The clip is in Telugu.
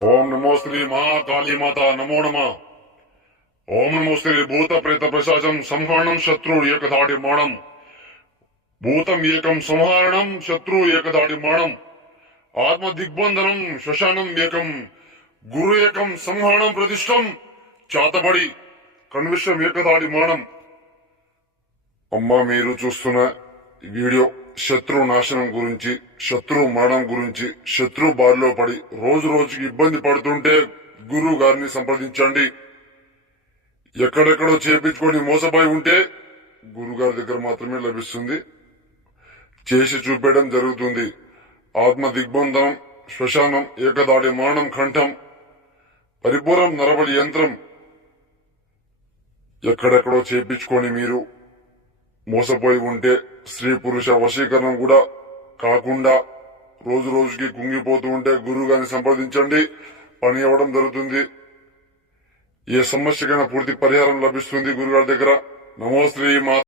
ఓం నమో శ్రీ మహాకాళీ మాత నమో నమ. ఓం నమో శ్రీ భూత ప్రేత ప్రశాచం సంహరణం శత్రు ఏకధాటి మాణం. భూతం ఏకం సంహరణం శత్రు ఏకధాటి మాణం. ఆత్మ దిగ్బంధనం శ్మశానం ఏకం. గురు ఏకం సంహరణం ప్రతిష్టం చాతబడి కన్విషం ఏకధాటి మాణం. అమ్మా, మీరు చూస్తున్న వీడియో శత్రు నాశనం గురించి, శత్రు మరణం గురించి. శత్రు బారిలో పడి రోజు రోజుకి ఇబ్బంది పడుతుంటే గురువు గారిని సంప్రదించండి. ఎక్కడెక్కడో చేపించుకొని మోసపోయి ఉంటే గురువు గారి దగ్గర మాత్రమే లభిస్తుంది. చేసి చూపేయడం జరుగుతుంది. ఆత్మ దిగ్బంధనం శ్మశానం ఏకదాడి మరణం కంఠం పరిపూర్ణం నరబలి యంత్రం. ఎక్కడెక్కడో చేపించుకొని మీరు మోసపోయి ఉంటే స్త్రీ పురుష వశీకరణం కూడా కాకుండా రోజు రోజుకి కుంగిపోతూ ఉంటే గురువు గారిని సంప్రదించండి. పని అవ్వడం జరుగుతుంది. ఏ సమస్యకైనా పూర్తి పరిహారం లభిస్తుంది గురుగారి దగ్గర. నమో శ్రీ మా